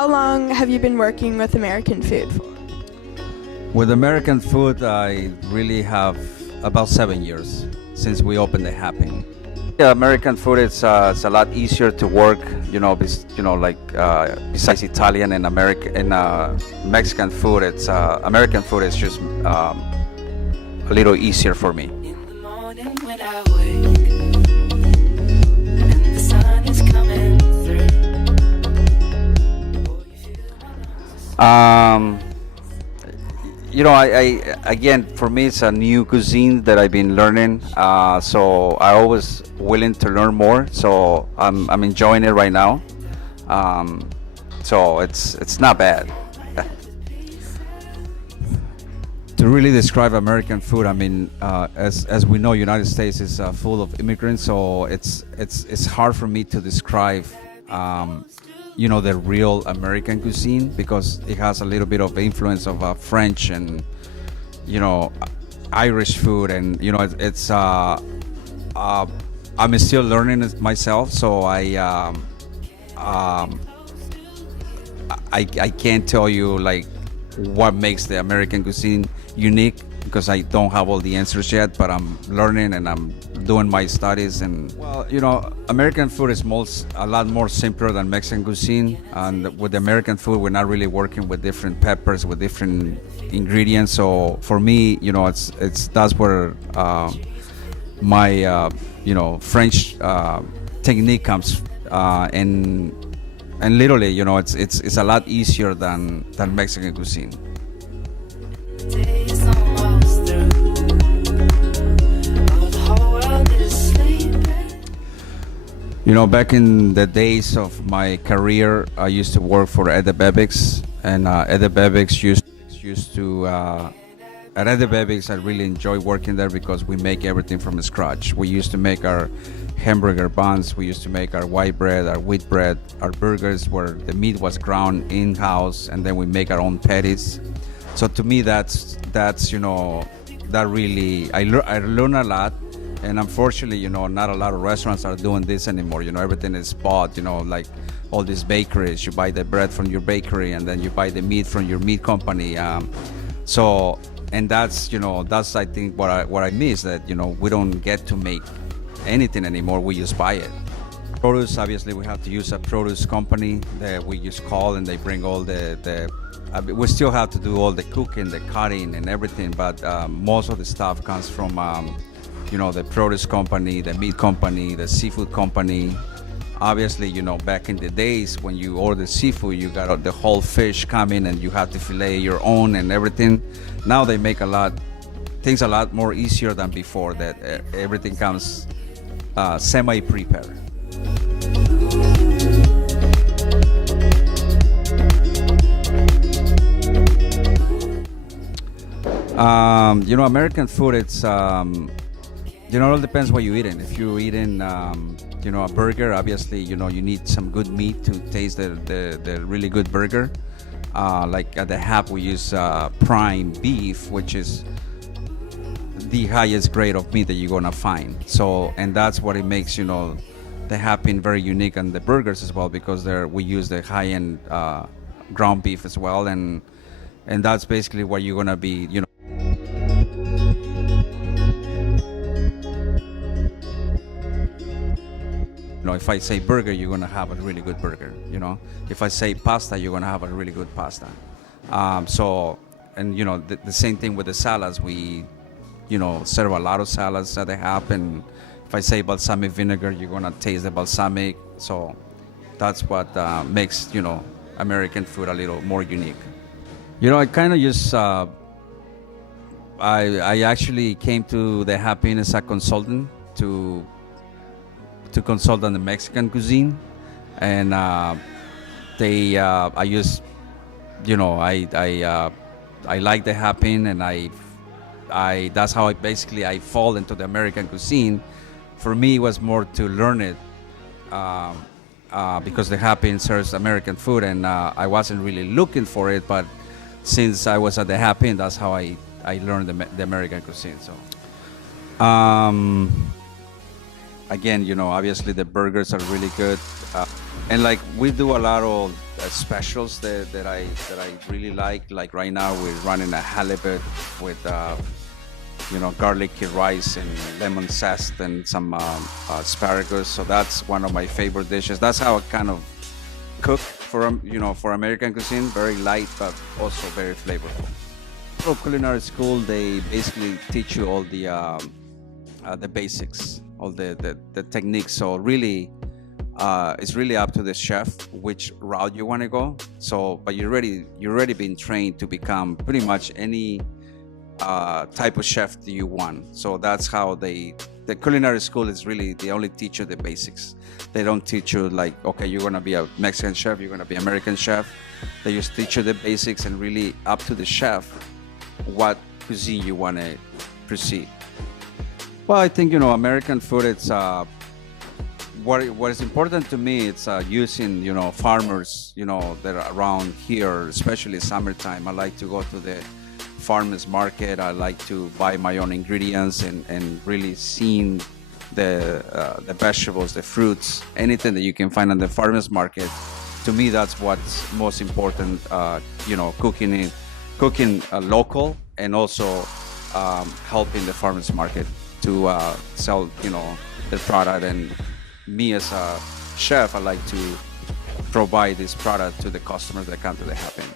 how long have you been working with American food for? With American food, I really have about 7 years since we opened the Happy. Yeah, American food it's a lot easier to work. Besides Italian and Mexican food, it's American food is just a little easier for me. In the morning when I wake and the sun is coming through. Again, for me, it's a new cuisine that I've been learning. So I always willing to learn more. So I'm enjoying it right now. So it's not bad. To really describe American food, I mean, as we know, United States is full of immigrants. So it's hard for me to describe. The real American cuisine, because it has a little bit of influence of French and Irish food, and I'm still learning it myself, so I can't tell you like what makes the American cuisine unique, because I don't have all the answers yet, but I'm learning and I'm doing my studies. And American food is a lot more simpler than Mexican cuisine. And with American food, we're not really working with different peppers, with different ingredients. So for me, that's where my French technique comes, and literally, it's a lot easier than Mexican cuisine. Day is almost through. Oh, the whole world is sleeping. Back in the days of my career, I used to work for Ede-Bebics, and Ede-Bebics used to. At Ede-Bebics, I really enjoy working there because we make everything from scratch. We used to make our hamburger buns, we used to make our white bread, our wheat bread, our burgers where the meat was ground in-house, and then we make our own patties. So to me, that really, I learn a lot. And unfortunately, not a lot of restaurants are doing this anymore. Everything is bought, like all these bakeries. You buy the bread from your bakery, and then you buy the meat from your meat company. And that's I think what I miss, that we don't get to make anything anymore. We just buy it. Produce, obviously, we have to use a produce company that we just call, and they bring all we still have to do all the cooking, the cutting, and everything. But most of the stuff comes from the produce company, the meat company, the seafood company. Obviously, back in the days when you order seafood, you got the whole fish coming and you have to fillet your own and everything. Now they make things a lot more easier than before, that everything comes semi-prepared. American food, it's it all depends what you're eating. If you're eating a burger, obviously you need some good meat to taste the really good burger. Like at the Hap, we use prime beef, which is the highest grade of meat that you're gonna find. So, and that's what it makes the Happy very unique, and the burgers as well, because we use the high-end ground beef as well, and that's basically what you're gonna be if I say burger, you're gonna have a really good burger. If I say pasta, you're gonna have a really good pasta. The same thing with the salads. We, serve a lot of salads that they have, and if I say balsamic vinegar, you're gonna taste the balsamic. So that's what makes American food a little more unique. I kind of just I actually came to the Happy as a consultant to consult on the Mexican cuisine, and I just I like the Happy, and I that's how I fall into the American cuisine. For me, it was more to learn it because the Happy serves American food, and I wasn't really looking for it, but since I was at the Happy, that's how I learned the American cuisine. So again, obviously the burgers are really good, and like we do a lot of specials that I really like. Like right now, we're running a halibut with garlicky rice and lemon zest and some asparagus. So that's one of my favorite dishes. That's how I kind of cook for American cuisine. Very light, but also very flavorful. For culinary school, they basically teach you all the basics, all the techniques. So really, it's really up to the chef which route you want to go. So, but you're already been trained to become pretty much any type of chef that you want. So that's how the culinary school is really, they only teach you the basics. They don't teach you like, okay, you're gonna be a Mexican chef, you're gonna be American chef. They just teach you the basics, and really up to the chef what cuisine you want to proceed. Well, I think American food. It's what is important to me. It's using farmers that are around here, especially summertime. I like to go to the farmers market. I like to buy my own ingredients and really seeing the vegetables, the fruits, anything that you can find on the farmers market. To me, that's what's most important. Cooking local, and also helping the farmers market to sell the product. And me as a chef, I like to provide this product to the customers that come to the happen.